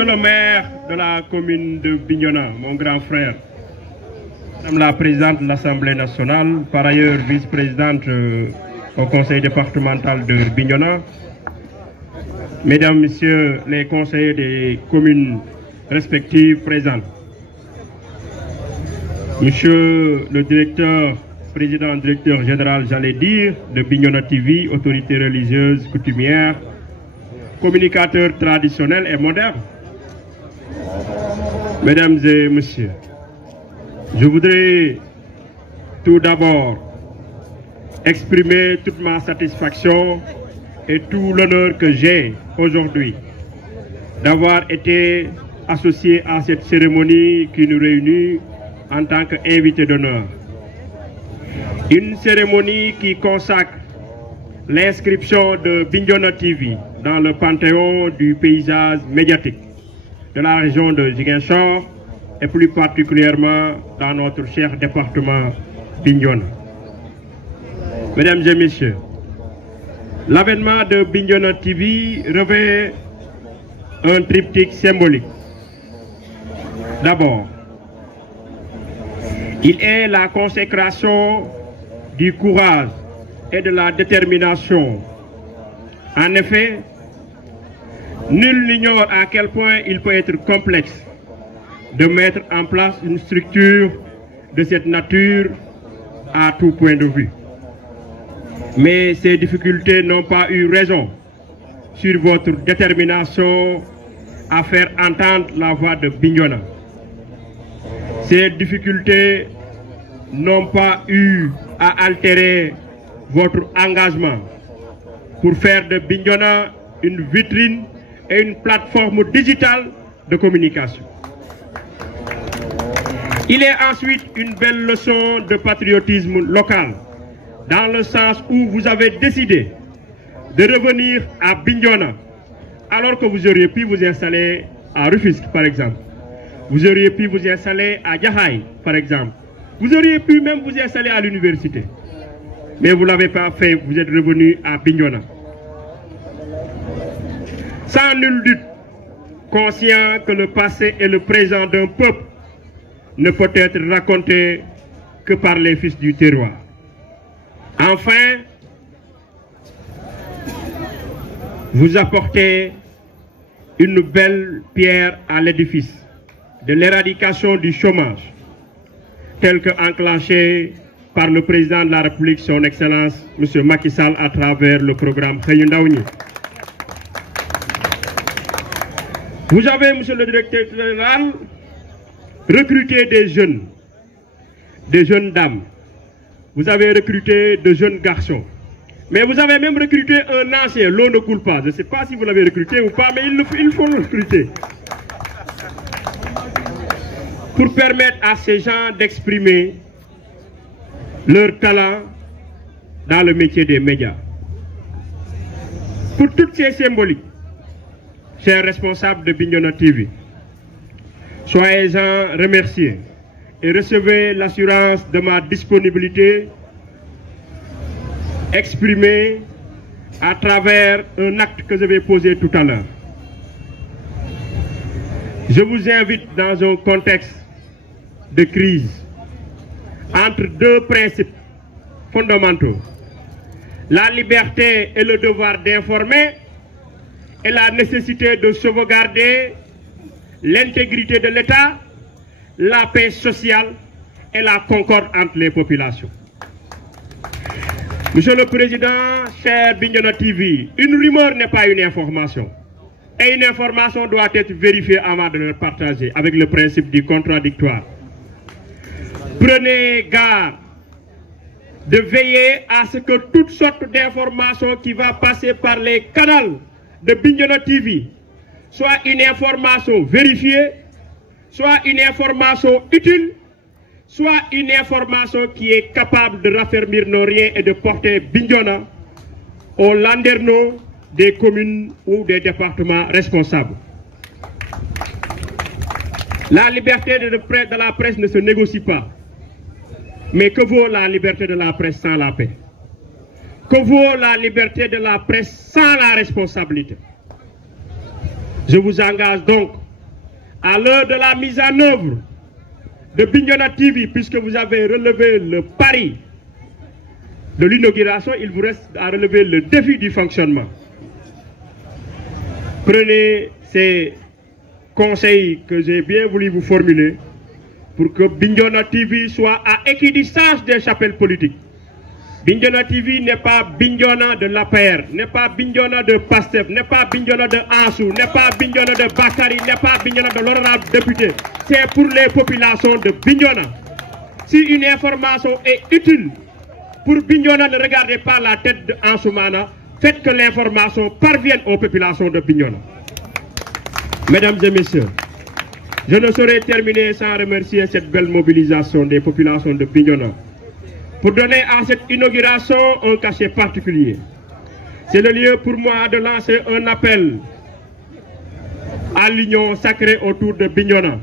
Monsieur le maire de la commune de Bignona, mon grand frère, Madame la présidente de l'Assemblée nationale, par ailleurs vice-présidente au conseil départemental de Bignona, Mesdames, Messieurs les conseillers des communes respectives présentes, Monsieur le directeur, directeur général, j'allais dire, de Bignona TV, autorité religieuse, coutumière, communicateur traditionnel et moderne. Mesdames et Messieurs, je voudrais tout d'abord exprimer toute ma satisfaction et tout l'honneur que j'ai aujourd'hui d'avoir été associé à cette cérémonie qui nous réunit en tant qu'invité d'honneur. Une cérémonie qui consacre l'inscription de Bignona TV dans le panthéon du paysage médiatique de la région de Ziguinchor et plus particulièrement dans notre cher département Bignona. Mesdames et Messieurs, l'avènement de Bignona TV revêt un triptyque symbolique. D'abord, il est la consécration du courage et de la détermination. En effet, nul n'ignore à quel point il peut être complexe de mettre en place une structure de cette nature à tout point de vue. Mais ces difficultés n'ont pas eu raison sur votre détermination à faire entendre la voix de Bignona. Ces difficultés n'ont pas eu à altérer votre engagement pour faire de Bignona une vitrine et une plateforme digitale de communication. Il est ensuite une belle leçon de patriotisme local, dans le sens où vous avez décidé de revenir à Bignona, alors que vous auriez pu vous installer à Rufisque, par exemple. Vous auriez pu vous installer à Jahaï, par exemple. Vous auriez pu même vous installer à l'université. Mais vous ne l'avez pas fait, vous êtes revenu à Bignona. Sans nul doute, conscient que le passé et le présent d'un peuple ne peut être raconté que par les fils du terroir. Enfin, vous apportez une belle pierre à l'édifice de l'éradication du chômage, tel que enclenché par le président de la République, son Excellence, M. Macky Sall, à travers le programme Xëyu Ndaw ñi. Vous avez, monsieur le directeur général, recruté des jeunes dames. Vous avez recruté de jeunes garçons. Mais vous avez même recruté un ancien, l'eau ne coule pas. Je ne sais pas si vous l'avez recruté ou pas, mais il faut le recruter. Pour permettre à ces gens d'exprimer leur talent dans le métier des médias. Pour toutes ces symboliques, chers responsables de Bignona TV, soyez-en remerciés et recevez l'assurance de ma disponibilité exprimée à travers un acte que je vais poser tout à l'heure. Je vous invite dans un contexte de crise entre deux principes fondamentaux, la liberté et le devoir d'informer et la nécessité de sauvegarder l'intégrité de l'État, la paix sociale et la concorde entre les populations. Monsieur le Président, cher Bignona TV, une rumeur n'est pas une information. Et une information doit être vérifiée avant de le partager avec le principe du contradictoire. Prenez garde de veiller à ce que toutes sortes d'informations qui vont passer par les canaux de Bignona TV soit une information vérifiée, soit une information utile, soit une information qui est capable de raffermir nos riens et de porter Bignona au landerneau des communes ou des départements responsables. La liberté de la presse ne se négocie pas. Mais que vaut la liberté de la presse sans la paix? Que vaut la liberté de la presse sans la responsabilité? Je vous engage donc à l'heure de la mise en œuvre de Bignona TV, puisque vous avez relevé le pari de l'inauguration, il vous reste à relever le défi du fonctionnement. Prenez ces conseils que j'ai bien voulu vous formuler pour que Bignona TV soit à équidistance des chapelles politiques. Bignona TV n'est pas Bignona de l'APR, n'est pas Bignona de PASTEF, n'est pas Bignona de Ansou, n'est pas Bignona de Bakary, n'est pas Bignona de l'honorable député. C'est pour les populations de Bignona. Si une information est utile pour Bignona, ne regardez pas la tête de Ansoumana, faites que l'information parvienne aux populations de Bignona. Mesdames et messieurs, je ne saurais terminer sans remercier cette belle mobilisation des populations de Bignona pour donner à cette inauguration un cachet particulier. C'est le lieu pour moi de lancer un appel à l'union sacrée autour de Bignona.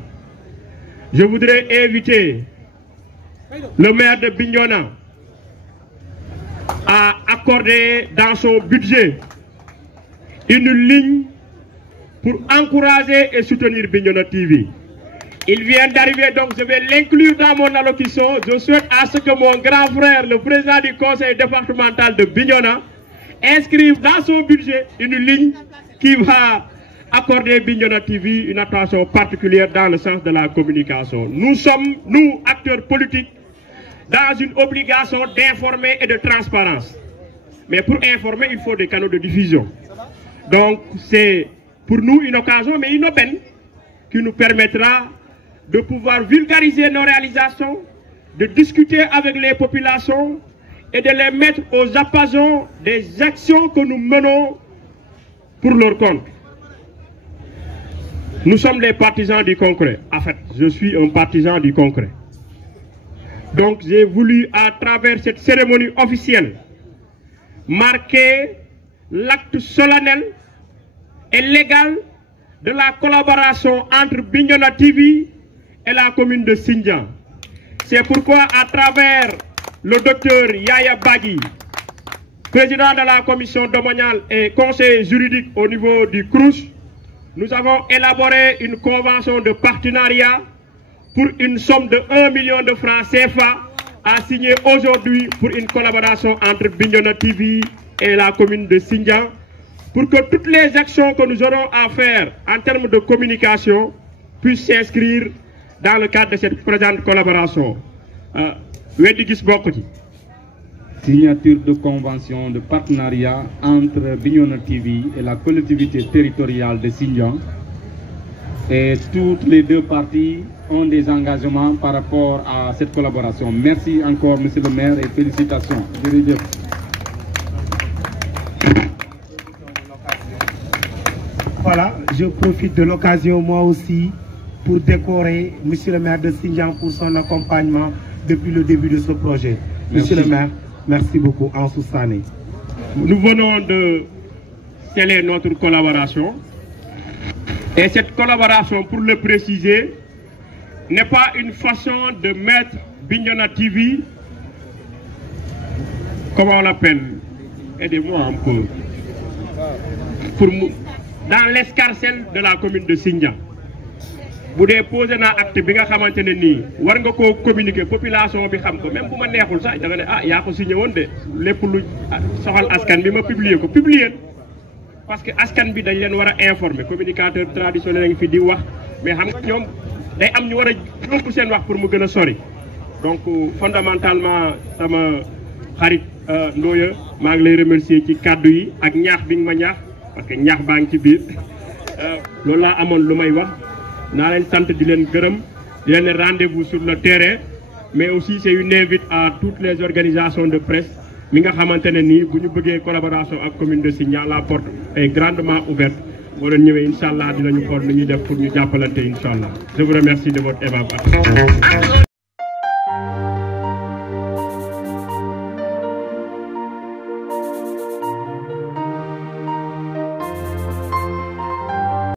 Je voudrais inviter le maire de Bignona à accorder dans son budget une ligne pour encourager et soutenir Bignona TV. Il vient d'arriver, donc je vais l'inclure dans mon allocution. Je souhaite à ce que mon grand frère, le président du conseil départemental de Bignona, inscrive dans son budget une ligne qui va accorder Bignona TV une attention particulière dans le sens de la communication. Nous sommes, nous, acteurs politiques, dans une obligation d'informer et de transparence. Mais pour informer, il faut des canaux de diffusion. Donc c'est pour nous une occasion, mais une aubaine, qui nous permettra de pouvoir vulgariser nos réalisations, de discuter avec les populations et de les mettre aux appasions des actions que nous menons pour leur compte. Nous sommes des partisans du concret. En fait, je suis un partisan du concret. Donc j'ai voulu, à travers cette cérémonie officielle, marquer l'acte solennel et légal de la collaboration entre Bignona TV et la commune de Sindian. C'est pourquoi, à travers le docteur Yaya Bagui, président de la commission domaniale et conseiller juridique au niveau du CROUS, nous avons élaboré une convention de partenariat pour une somme de 1 million de francs CFA à signer aujourd'hui pour une collaboration entre Bignona TV et la commune de Sindian, pour que toutes les actions que nous aurons à faire en termes de communication puissent s'inscrire dans le cadre de cette présente collaboration. Signature de convention de partenariat entre Bignona TV et la collectivité territoriale de Sindian. Et toutes les deux parties ont des engagements par rapport à cette collaboration. Merci encore, monsieur le maire, et félicitations. Voilà, je profite de l'occasion moi aussi pour décorer monsieur le maire de Sindian pour son accompagnement depuis le début de ce projet. Merci. Monsieur le maire, merci beaucoup. Ansou Sané. Nous venons de sceller notre collaboration. Et cette collaboration, pour le préciser, n'est pas une façon de mettre Bignona TV, comment on l'appelle, aidez-moi un peu, dans l'escarcelle de la commune de Sindian. Vous déposez un acte bi nga xamantene ni war nga ko communiquer population bi xam ko même bu ma neexul sax da nga ne ah yaa ko signé woon de lépp lu soxal askan bi ma publier ko parce que askan bi dañ leen war a informer communicateur traditionnel ngi fi di wax mais xam nga ñoom day am ñu war a yóbbu seen wax pour mu gën a sori. Donc fondamentalement sama xarit Ndoye maa ngi lay remercier ci kàddu yi ak ñaax bi nga ma ñaax parce que ñaax baa ngi ci biir loolu laa amoon lu may wax. Naa leen sant di leen gërëm di leen rendez-vous sur le terrain mais aussi c'est une invite à toutes les organisations de presse mi nga xamante ne nii bu ñu bëggee collaboration ak commune de Sindian, la porte est grandement ouverte boo leen ñëwee incha allah dinañu xool nu ñuy def pour ñu jàppalante incha allah. Je vous remercie de votre évaluation.